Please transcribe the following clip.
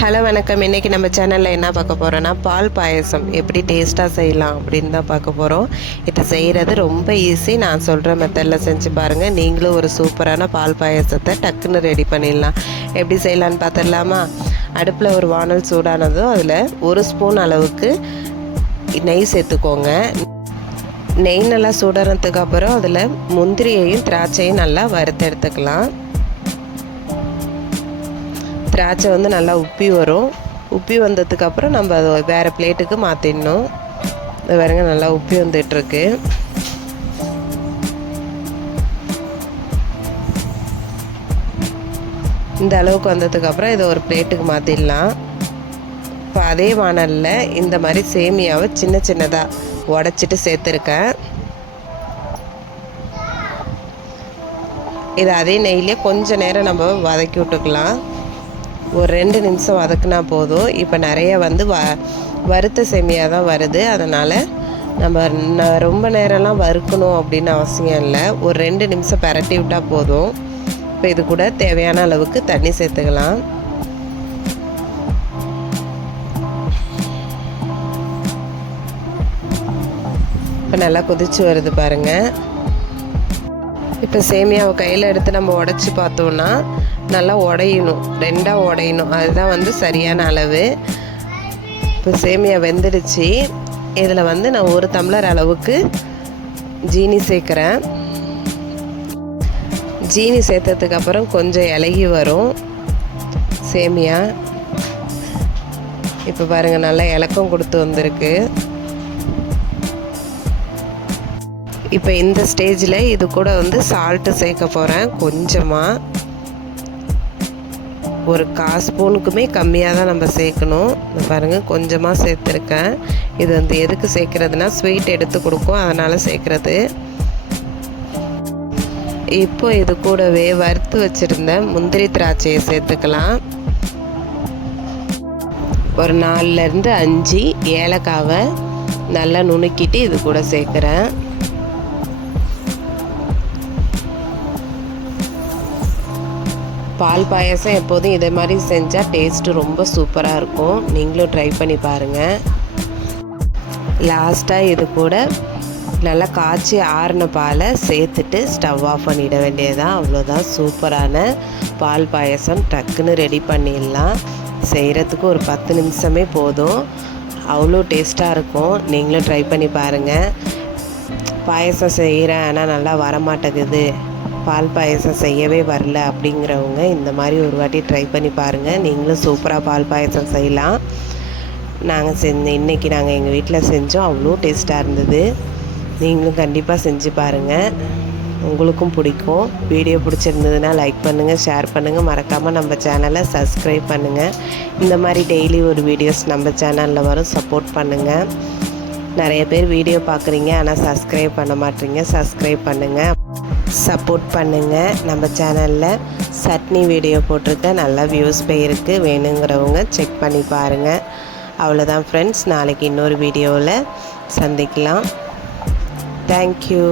Hello வணக்கம். இன்றைக்கி நம்ம சேனலில் என்ன பார்க்க போகிறோன்னா பால் பாயசம் எப்படி டேஸ்ட்டாக செய்யலாம் அப்படின்னு தான் பார்க்க போகிறோம். இதை செய்கிறது ரொம்ப ஈஸி. நான் சொல்கிற மெத்தடில் செஞ்சு பாருங்கள். நீங்களும் ஒரு சூப்பரான பால் பாயசத்தை டக்குன்னு ரெடி பண்ணிடலாம். எப்படி செய்யலான்னு பார்த்துடலாமா? அடுப்பில் ஒரு வானல் சூடானதும் அதில் 1 ஸ்பூன் அளவுக்கு நெய் சேர்த்துக்கோங்க. நெய் நல்லா சூடானதுக்கு அப்புறம் அதில் முந்திரியையும் திராட்சையும் நல்லா வறுத்து எடுத்துக்கலாம். திராட்சை நல்லா உப்பி வரும். உப்பி வந்ததுக்கப்புறம் நம்ம அதை வேறு பிளேட்டுக்கு மாற்றிடணும். இது பாருங்க, நல்லா உப்பி வந்துட்டுருக்கு. இந்த அளவுக்கு வந்ததுக்கப்புறம் இதை ஒரு பிளேட்டுக்கு மாற்றிடலாம். இப்போ அதே வானலில் இந்த மாதிரி சேமியாவை சின்ன சின்னதாக உடச்சிட்டு சேர்த்துருக்கேன். இதை அதே நெய்லேயே கொஞ்சம் நேரம் நம்ம வதக்கி விட்டுக்கலாம். ஒரு 2 நிமிஷம் வதக்குனா போதும். இப்போ நிறைய வறுத்த சேமியா தான் வருது. அதனால் நம்ம ரொம்ப நேரம்லாம் வறுக்கணும் அப்படின்னு அவசியம் இல்லை. ஒரு 2 நிமிஷம் பரட்டி விட்டால் போதும். இப்போ இது கூட தேவையான அளவுக்கு தண்ணி சேர்த்துக்கலாம். இப்போ நல்லா கொதிச்சு வருது பாருங்கள். இப்போ சேமியாவை கையில் எடுத்து நம்ம உடச்சி பார்த்தோன்னா நல்லா உடையணும், 2ஆக உடையணும். அதுதான் சரியான அளவு. இப்போ சேமியா வெந்துடுச்சு. இதில் நான் 1 டம்ளர் அளவுக்கு ஜீனி சேர்க்குறேன். ஜீனி சேர்த்ததுக்கப்புறம் கொஞ்சம் இலகி வரும் சேமியா. இப்போ பாருங்கள், நல்லா இலக்கம் கொடுத்து வந்திருக்கு. இப்போ இந்த ஸ்டேஜில் இது கூட சால்ட்டு சேர்க்க போகிறேன். கொஞ்சமாக ஒரு 1/4 ஸ்பூனுக்குமே கம்மியாக தான் நம்ம சேர்க்கணும். பாருங்கள், கொஞ்சமாக சேர்த்துருக்கேன். இது எதுக்கு சேர்க்குறதுனா ஸ்வீட் எடுத்து கொடுக்கும், அதனால் சேர்க்குறது. இப்போ இது கூடவே வறுத்து வச்சுருந்த முந்திரி திராட்சையை சேர்த்துக்கலாம். ஒரு 4லேருந்து 5 ஏலக்காவை நல்லா நுணுக்கிட்டு இது கூட சேர்க்குறேன். பால் பாயசம் எப்போதும் இதே மாதிரி செஞ்சால் டேஸ்ட்டு ரொம்ப சூப்பராக இருக்கும். நீங்களும் ட்ரை பண்ணி பாருங்கள். லாஸ்ட்டாக இது கூட நல்லா காய்ச்சி ஆறின பாலை சேர்த்துட்டு ஸ்டவ் ஆஃப் பண்ணிட வேண்டியதான். அவ்வளோதான், சூப்பரான பால் பாயசம் டக்குன்னு ரெடி பண்ணிடலாம். செய்கிறதுக்கு ஒரு 10 நிமிஷமே போதும். அவ்வளோ டேஸ்ட்டாக இருக்கும். நீங்களும் ட்ரை பண்ணி பாருங்கள். பாயசம் செய்கிறேன் ஆனால் நல்லா வரமாட்டேங்குது, பால் பாயசம் செய்யவே வரல அப்படிங்கிறவங்க இந்த மாதிரி ஒரு வாட்டி ட்ரை பண்ணி பாருங்கள். நீங்களும் சூப்பராக பால் பாயசம் செய்யலாம். இன்றைக்கி நாங்கள் எங்கள் வீட்டில் செஞ்சோம். அவ்வளோ டேஸ்ட்டாக இருந்தது. நீங்களும் கண்டிப்பாக செஞ்சு பாருங்கள், உங்களுக்கும் பிடிக்கும். வீடியோ பிடிச்சிருந்ததுன்னா லைக் பண்ணுங்கள், ஷேர் பண்ணுங்கள். மறக்காமல் நம்ம சேனலை சப்ஸ்கிரைப் பண்ணுங்கள். இந்த மாதிரி டெய்லி ஒரு வீடியோஸ் நம்ம சேனலில் வரும். சப்போர்ட் பண்ணுங்கள். நிறைய பேர் வீடியோ பார்க்குறீங்க ஆனால் சப்ஸ்கிரைப் பண்ண மாட்டீங்க. சப்ஸ்கிரைப் பண்ணுங்கள், சப்போர்ட் பண்ணுங்கள். நம்ம சேனலில் சட்னி வீடியோ போட்டிருக்க நல்லா வியூஸ் போயிருக்கு. வேணுங்கிறவங்க செக் பண்ணி பாருங்கள். அவ்வளோதான் ஃப்ரெண்ட்ஸ், நாளைக்கு இன்னொரு வீடியோவில் சந்திக்கலாம். தேங்க்யூ.